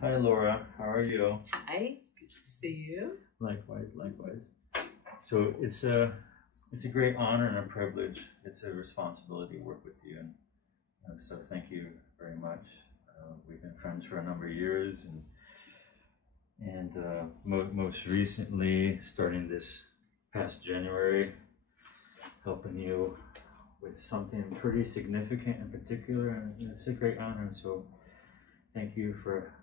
Hi Laura, how are you? Hi, good to see you. Likewise, likewise. So it's a great honor and a privilege. It's a responsibility to work with you, and so thank you very much. We've been friends for a number of years, and most recently, starting this past January, helping you with something pretty significant in particular, and it's a great honor. So thank you for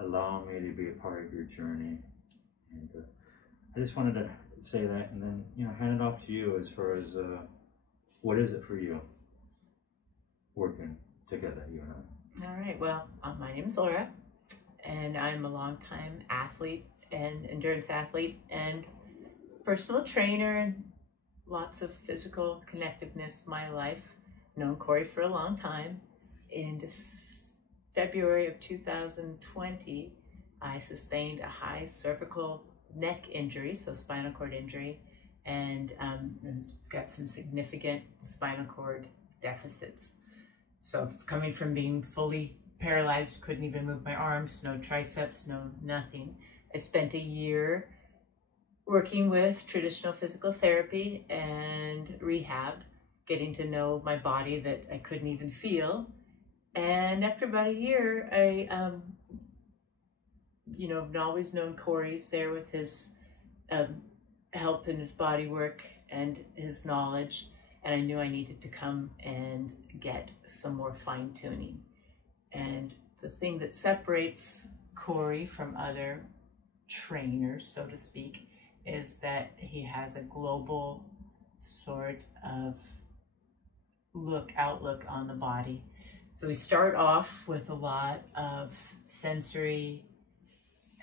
allowing me to be a part of your journey. And I just wanted to say that, and then hand it off to you as far as what is it for you working together, you and I. All right, well, my name is Laura, and I'm a longtime athlete and endurance athlete and personal trainer, and lots of physical connectiveness in my life. Known Corey for a long time. In February of 2020, I sustained a high cervical neck injury, so spinal cord injury, and it's got some significant spinal cord deficits. So coming from being fully paralyzed, couldn't even move my arms, no triceps, no nothing. I spent a year working with traditional physical therapy and rehab, getting to know my body that I couldn't even feel. And after about a year, I I've always known Corey's there with his help and his body work and his knowledge. And I knew I needed to come and get some more fine tuning. And the thing that separates Corey from other trainers, so to speak, is that he has a global sort of outlook on the body. So we start off with a lot of sensory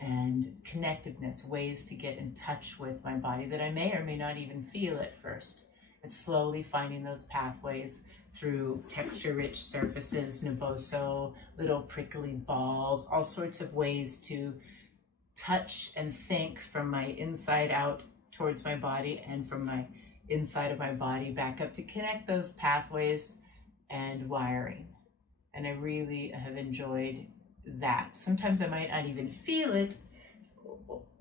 and connectiveness, ways to get in touch with my body that I may or may not even feel at first. And slowly finding those pathways through texture-rich surfaces, Nuboso, little prickly balls, all sorts of ways to touch and think from my inside out towards my body and from my inside of my body back up to connect those pathways and wiring. And I really have enjoyed that. Sometimes I might not even feel it,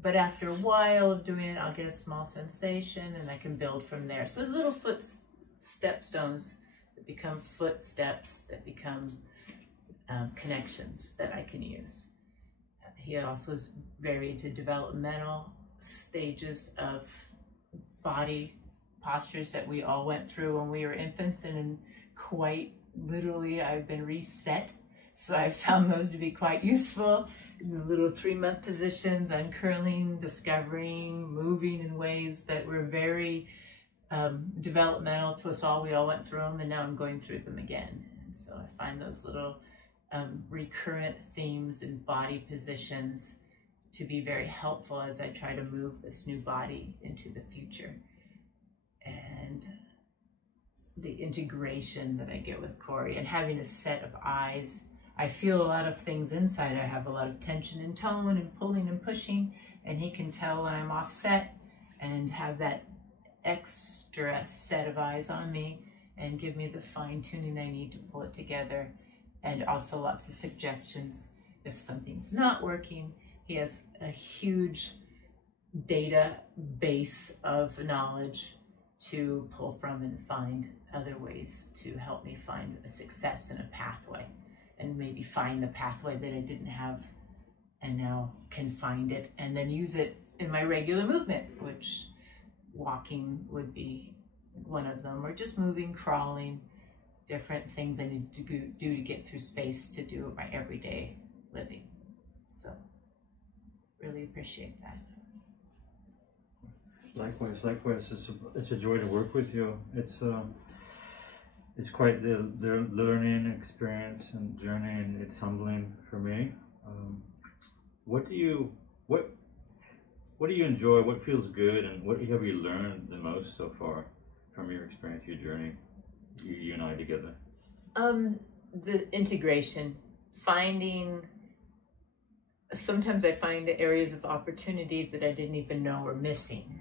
but after a while of doing it, I'll get a small sensation and I can build from there. So there's little stepstones that become footsteps, that become connections that I can use. He also is very into developmental stages of body postures that we all went through when we were infants, and quite literally I've been reset. So I found those to be quite useful. The little 3-month positions, uncurling, discovering, moving in ways that were very developmental to us all. We all went through them, and now I'm going through them again. And so I find those little recurrent themes and body positions to be very helpful as I try to move this new body into the future. And the integration that I get with Corey and having a set of eyes. I feel a lot of things inside. I have a lot of tension and tone and pulling and pushing, and he can tell when I'm offset and have that extra set of eyes on me and give me the fine tuning I need to pull it together. And also lots of suggestions if something's not working. He has a huge data base of knowledge to pull from and find other ways to help me find a success in a pathway, and maybe find the pathway that I didn't have and now can find it and then use it in my regular movement, which walking would be one of them, or just moving, crawling, different things I need to do to get through space to do my everyday living. So really appreciate that. Likewise. It's a joy to work with you. It's quite the learning experience and journey, and it's humbling for me. What do you enjoy? What feels good, and what have you learned the most so far from your experience, your journey, you and I together? The integration, finding. Sometimes I find areas of opportunity that I didn't even know were missing.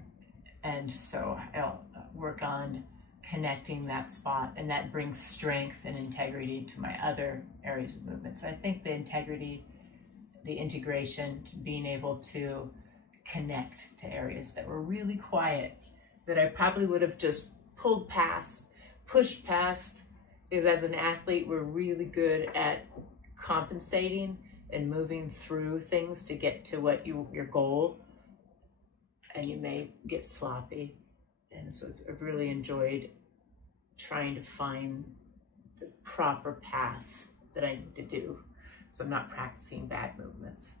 And so I'll work on connecting that spot, and that brings strength and integrity to my other areas of movement. So I think the integrity the integration, being able to connect to areas that were really quiet, that I probably would have just pulled past, pushed past, because as an athlete, we're really good at compensating and moving through things to get to what your goal, and you may get sloppy. And so I've really enjoyed trying to find the proper path that I need to do, so I'm not practicing bad movements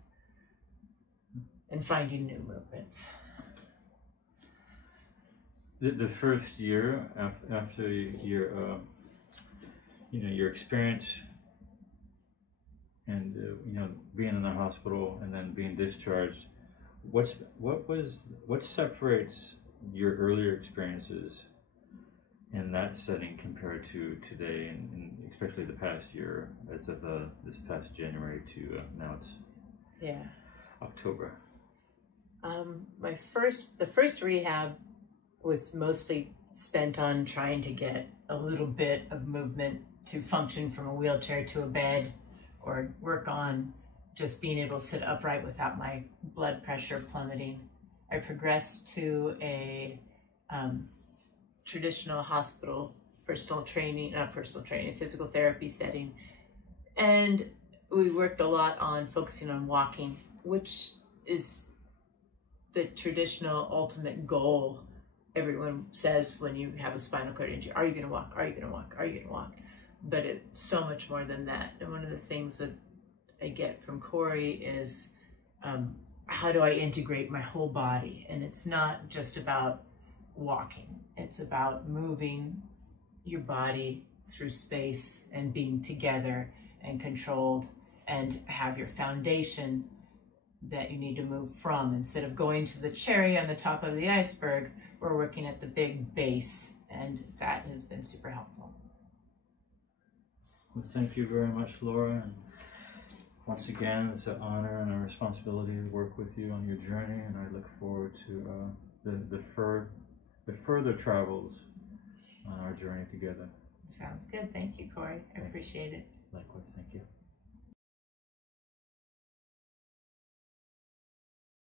and finding new movements. The first year after your experience and being in the hospital and then being discharged, what separates your earlier experiences in that setting compared to today, and especially the past year, as of this past January to now it's October? The first rehab was mostly spent on trying to get a little bit of movement to function from a wheelchair to a bed, or work on just being able to sit upright without my blood pressure plummeting. I progressed to a traditional hospital physical therapy setting. And we worked a lot on focusing on walking, which is the traditional ultimate goal. Everyone says when you have a spinal cord injury, are you gonna walk? Are you gonna walk? Are you gonna walk? But it's so much more than that. And one of the things that I get from Corey is, how do I integrate my whole body? And it's not just about walking. It's about moving your body through space and being together and controlled, and have your foundation that you need to move from. Instead of going to the cherry on the top of the iceberg, we're working at the big base, and that has been super helpful. Well, thank you very much, Laura. And once again, it's an honor and a responsibility to work with you on your journey, and I look forward to the further travels on our journey together. Sounds good. Thank you, Corey. I appreciate it. Likewise. Thank you.